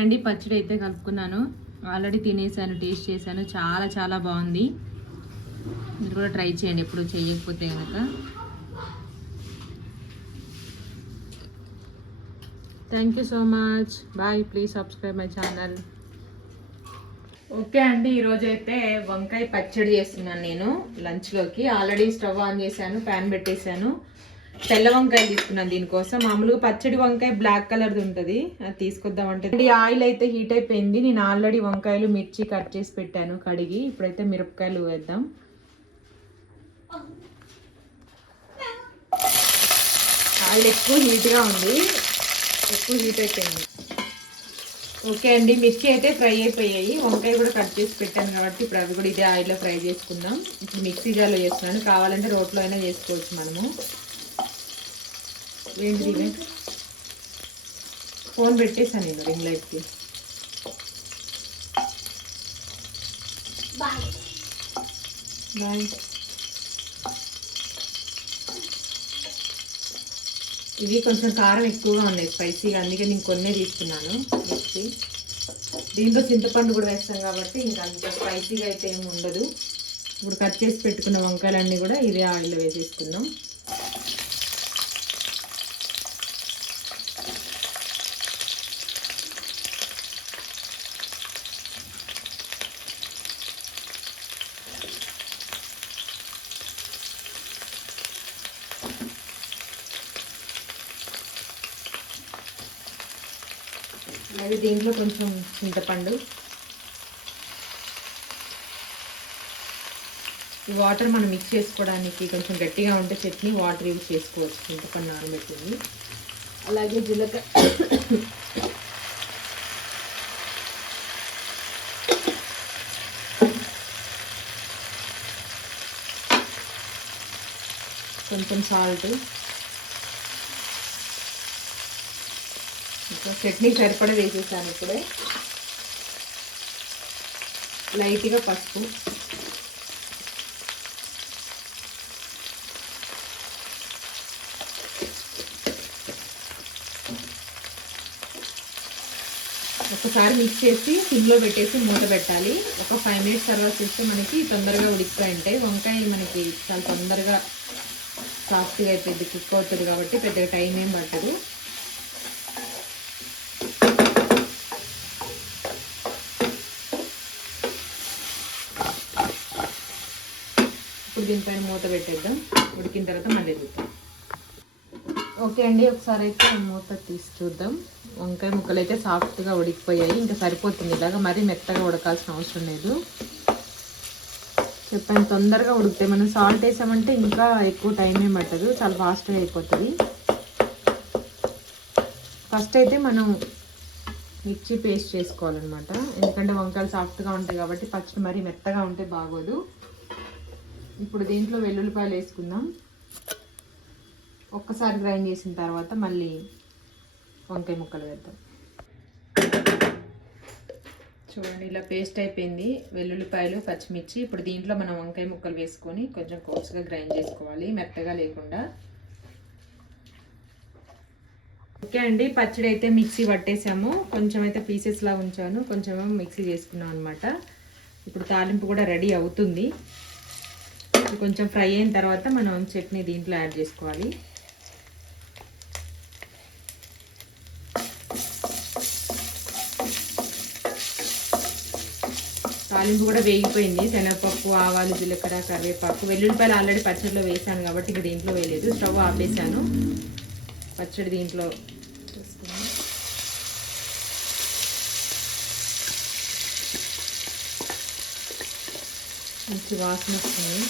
అండి పచ్చడి అయితే కలుపుకున్నాను. ఆల్రెడీ తినేసాను టేస్ట్ చేశాను. చాలా చాలా బాగుంది. మీరు కూడా ట్రై చేయండి ఎప్పుడు చేయకపోతే కనుక thank you so much bye please subscribe my channel okay అండి ఈరోజు అయితే వంకాయ పచ్చడి చేస్తున్నాను నేను లంచ్లోకి. ఆల్రెడీ స్టవ్ ఆన్ చేశాను ప్యాన్ పెట్టేశాను. తెల్ల వంకాయలు తీసుకున్నాను దీనికోసం. మామూలుగా పచ్చడి వంకాయ బ్లాక్ కలర్ది ఉంటుంది. అది తీసుకొద్దామంటే ఈ ఆయిల్ అయితే హీట్ అయిపోయింది. నేను ఆల్రెడీ వంకాయలు మిర్చి కట్ చేసి పెట్టాను కడిగి. ఇప్పుడైతే మిరపకాయలు వేద్దాం. ఆయిల్ ఎక్కువ హీట్గా ఉంది. ఎక్కువ హీట్ అయిపోయింది. ఓకే అండి. మిర్చి అయితే ఫ్రై అయిపోయాయి. వంకాయ కూడా కట్ చేసి పెట్టాను కాబట్టి ఇప్పుడు అవి కూడా ఇదే ఆయిల్లో ఫ్రై చేసుకుందాం. ఇప్పుడు మిక్సీ జార్లో చేస్తున్నాను కావాలంటే రోట్లో అయినా చేసుకోవచ్చు మనము. ఏంటి ఫోన్ పెట్టేసాను నేను రింగ్ లైట్కి. బాయ్. ఇవి కొంచెం కారం ఎక్కువగా ఉన్నాయి స్పైసీగా అందుకే నేను కొన్నే తీసుకున్నాను దీంట్లో చింతపండు కూడా వేస్తాం కాబట్టి ఇంకా అంత స్పైసీగా అయితే ఏమి ఉండదు. ఇప్పుడు కట్ చేసి పెట్టుకున్న వంకాయలన్నీ కూడా ఇదే ఆయిల్లో వేసేసుకుందాం. అలాగే దీంట్లో కొంచెం చింతపండు. ఈ వాటర్ మనం మిక్స్ చేసుకోవడానికి కొంచెం గట్టిగా ఉంటే చట్నీ వాటర్ యూజ్ చేసుకోవచ్చు. చింతపండు నానబెట్టింది. అలాగే జీలకర్ర కొంచెం సాల్ట్ చట్నీ సరిపడా వేసేసాను ఇప్పుడే. లైట్గా పసుపు. ఒకసారి మిక్స్ చేసి సిమ్లో పెట్టేసి మూత పెట్టాలి. ఒక ఫైవ్ మినిట్స్ తర్వాత చూస్తే మనకి తొందరగా ఉడికిపోయి ఉంటాయి వంకాయ మనకి చాలా తొందరగా సాఫ్ట్గా అయిపోయింది కుక్ అవుతుంది కాబట్టి పెద్దగా టైం ఏం పట్టదు. దీనిపైన మూత పెట్టేద్దాం. ఉడికిన తర్వాత మళ్ళీ చూద్దాం ఓకే అండి ఒకసారి అయితే మూత తీసి చూద్దాం. వంకాయ ముక్కలు అయితే సాఫ్ట్గా ఉడికిపోయాయి. ఇంకా సరిపోతుంది ఇలాగా మరీ మెత్తగా ఉడకాల్సిన అవసరం లేదు. చెప్పాను తొందరగా ఉడికితే మనం సాల్ట్ వేసామంటే ఇంకా ఎక్కువ టైం ఏం పట్టదు. చాలా ఫాస్ట్గా అయిపోతుంది. ఫస్ట్ అయితే మనం మిర్చి పేస్ట్ చేసుకోవాలన్నమాట. ఎందుకంటే వంకాయలు సాఫ్ట్గా ఉంటాయి కాబట్టి పచ్చడి మరీ మెత్తగా ఉంటే బాగోదు. ఇప్పుడు దీంట్లో వెల్లుల్లిపాయలు వేసుకుందాం. ఒక్కసారి గ్రైండ్ చేసిన తర్వాత మళ్ళీ వంకాయ ముక్కలు వేద్దాం. చూడండి ఇలా పేస్ట్ అయిపోయింది. వెల్లుల్లిపాయలు పచ్చిమిర్చి. ఇప్పుడు దీంట్లో మనం వంకాయ ముక్కలు వేసుకొని కొంచెం కోర్సుగా గ్రైండ్ చేసుకోవాలి మెత్తగా లేకుండా. ఓకే అండి పచ్చడి అయితే మిక్సీ పట్టేసాము. కొంచెం అయితే పీసెస్లా ఉంచాను. కొంచెం మిక్సీ చేసుకున్నాం అనమాట ఇప్పుడు తాలింపు కూడా రెడీ అవుతుంది. కొంచెం ఫ్రై అయిన తర్వాత మనం చట్నీ దీంట్లో యాడ్ చేసుకోవాలి. తాలింపు కూడా వేగిపోయింది. శనగపప్పు ఆవాలు జీలకర్ర కరివేపాకు. వెల్లుల్లిపాయలు ఆల్రెడీ పచ్చడిలో వేసాను కాబట్టి ఇక దీంట్లో వేయలేదు. స్టవ్ ఆపేసాను. పచ్చడి దీంట్లో మంచి వాసన వస్తుంది.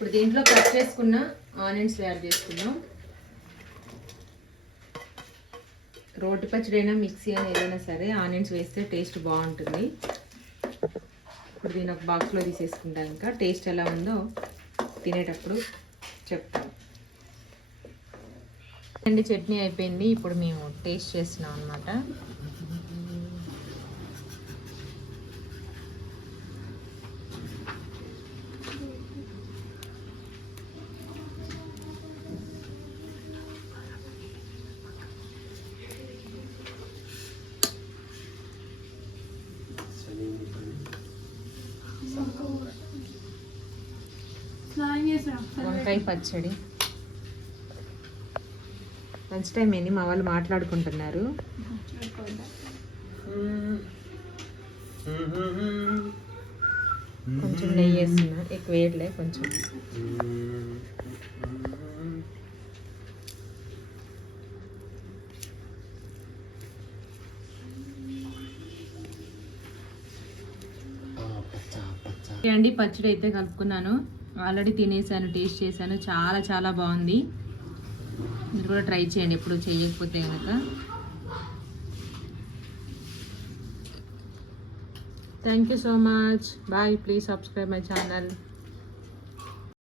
ఇప్పుడు దీంట్లో కట్ చేసుకున్న ఆనియన్స్ యాడ్ చేసుకుందాం. రోటి పచ్చడి అయినా మిక్సీ అయినా ఏదైనా సరే ఆనియన్స్ వేస్తే టేస్ట్ బాగుంటుంది. ఇప్పుడు దీని ఒక బాక్స్లో తీసేసుకుంటాం ఇంకా. టేస్ట్ ఎలా ఉందో తినేటప్పుడు చెప్తాం. అండి చట్నీ అయిపోయింది. ఇప్పుడు మేము టేస్ట్ చేస్తున్నాం అనమాట వంకాయ పచ్చడి. లంచ్ టైం ఏంది? మా వాళ్ళు మాట్లాడుకుంటున్నారు. కొంచెం నెయ్యి వేస్తున్నా. ఎక్కువ వేయట్లే కొంచెం. అండి పచ్చడి అయితే కలుపుకున్నాను. ఆల్రెడీ తినేసాను టేస్ట్ చేశాను. చాలా చాలా బాగుంది. మీరు కూడా ట్రై చేయండి ఎప్పుడు చేయకపోతే కనుక thank you so much bye please subscribe my channel